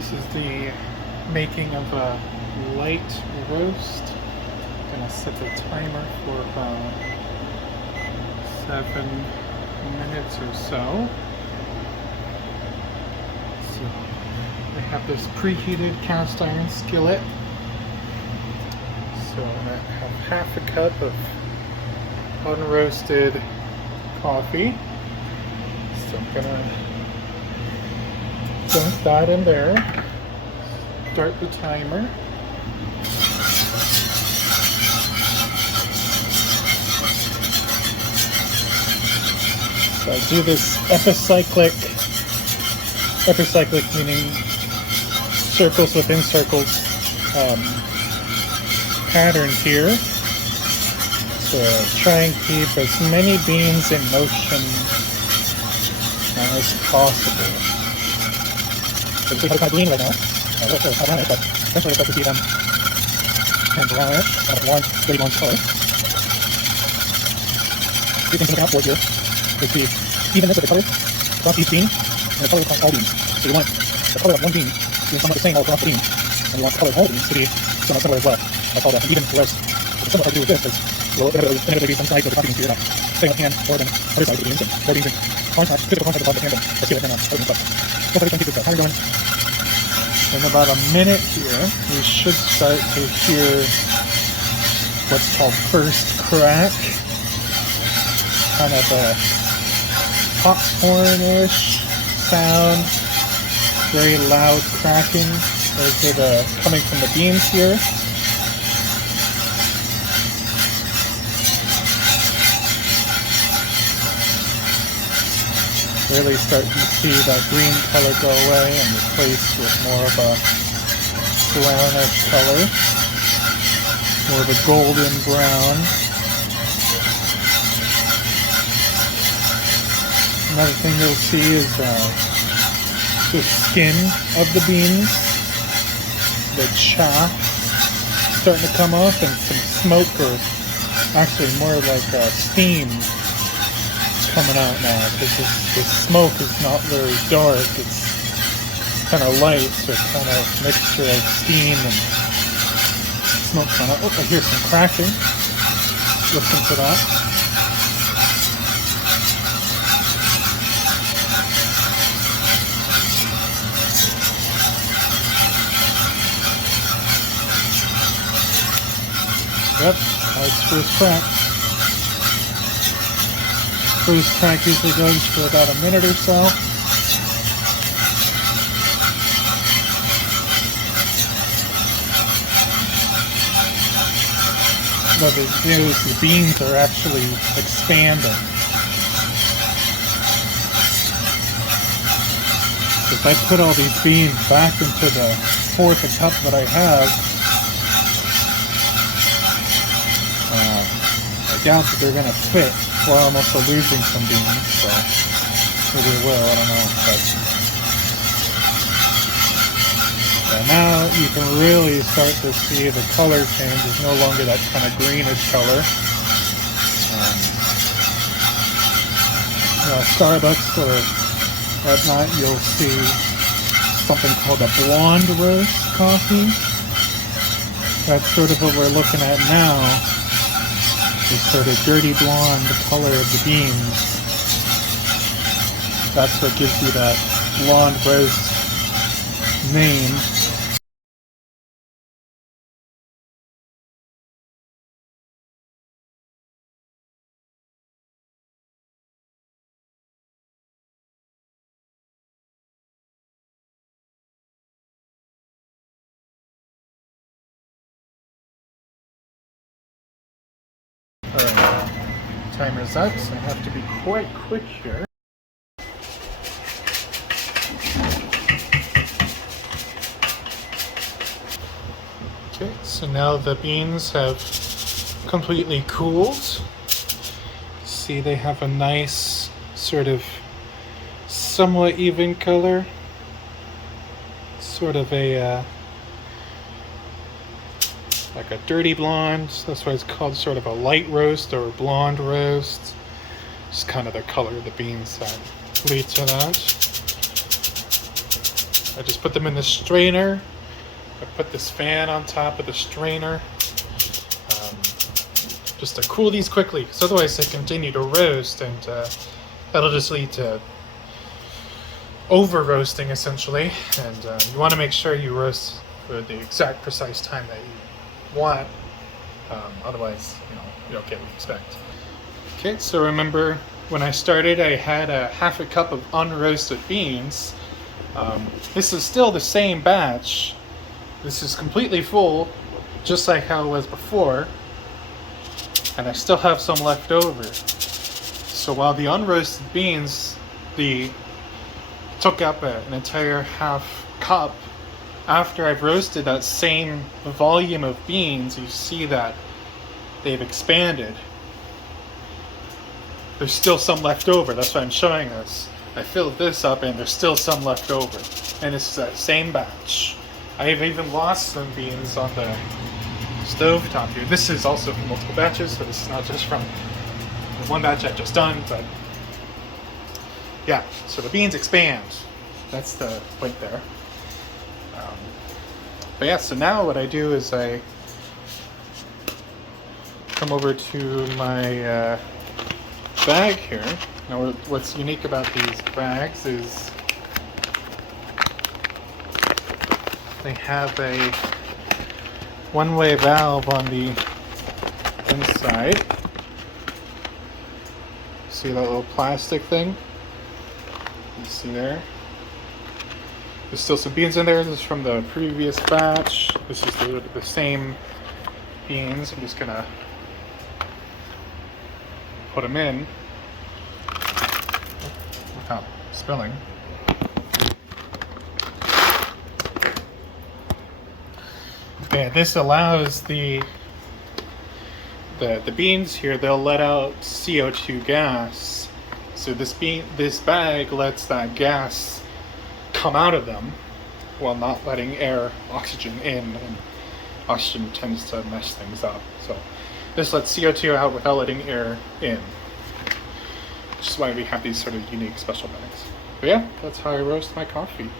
This is the making of a light roast. I'm gonna set the timer for about 7 minutes or so. So I have this preheated cast iron skillet. So I'm gonna have half a cup of unroasted coffee. So I'm gonna dump that in there. Start the timer. So I do this epicyclic meaning circles within circles pattern here. So try and keep as many beans in motion as possible. So it's kind of green right now. It's not brown, but eventually I start to see them turn brownish, kind of orange, very orange color. You can look out for here is the evenness of the color across each bean and the color across all beans. So you want the color of one bean to be somewhat the same all across the bean, and you want the color of all beans to be somewhat similar as well. I call that an even roast. It's somewhat hard to do with this because there will inevitably be some sides of the coffee beans here that stay on the pan more than other sides of the beans, and more beans in physical contact above the pan than the skillet and other beans. But hopefully we can keep this timer going. In about a minute here, we should start to hear what's called first crack. Kind of a popcorn-ish sound. Very loud cracking. Those are coming from the beans here. Really starting to see that green color go away and replaced with more of a brownish color, more of a golden brown. Another thing you'll see is the skin of the beans, the chaff starting to come off, and some smoke, or actually more like steam coming out now, because this smoke is not very dark. It's kind of light, so it's kind of mixture of steam and smoke coming out. Oh, I hear some cracking. Listen to that. Yep, that's first crack. First crack usually goes for about a minute or so. What they do is the beans are actually expanding. If I put all these beans back into the fourth cup that I have, I doubt that they're going to fit. Or I'm also losing some beans, so maybe it will, I don't know. But yeah, now you can really start to see the color change. It's no longer that kind of greenish color. Starbucks or whatnot, you'll see something called a blonde roast coffee. That's sort of what we're looking at now. This sort of dirty blonde color of the beans. That's what gives you that blonde roast name. Alright, timer's up, so I have to be quite quick here. Okay, so now the beans have completely cooled. See, they have a nice sort of somewhat even color. Sort of a like a dirty blonde. That's why it's called sort of a light roast or blonde roast. Just kind of the color of the beans that lead to that. I just put them in the strainer. I put this fan on top of the strainer just to cool these quickly, because otherwise they continue to roast, and that'll just lead to over roasting essentially. And you want to make sure you roast for the exact precise time that you want. Otherwise, you don't get what you expect. Okay, so remember when I started, I had a half a cup of unroasted beans. This is still the same batch. This is completely full, just like how it was before. And I still have some left over. So while the unroasted beans, took up an entire half cup, after I've roasted that same volume of beans, you see that they've expanded. There's still some left over. That's why I'm showing this. I filled this up and there's still some left over. And this is that same batch. I've even lost some beans on the stove top here. This is also from multiple batches, so this is not just from the one batch I've just done, but yeah, so the beans expand. That's the point there. But yeah, so now what I do is I come over to my bag here. Now what's unique about these bags is they have a one-way valve on the inside. See that little plastic thing? You see there? There's still some beans in there. This is from the previous batch. This is the same beans. I'm just gonna put them in without spilling. Okay, this allows the beans here, they'll let out CO2 gas. So this bag lets that gas come out of them while not letting oxygen in, and oxygen tends to mess things up. So this lets CO2 out without letting air in, which is why we have these sort of unique special bags. But yeah, that's how I roast my coffee.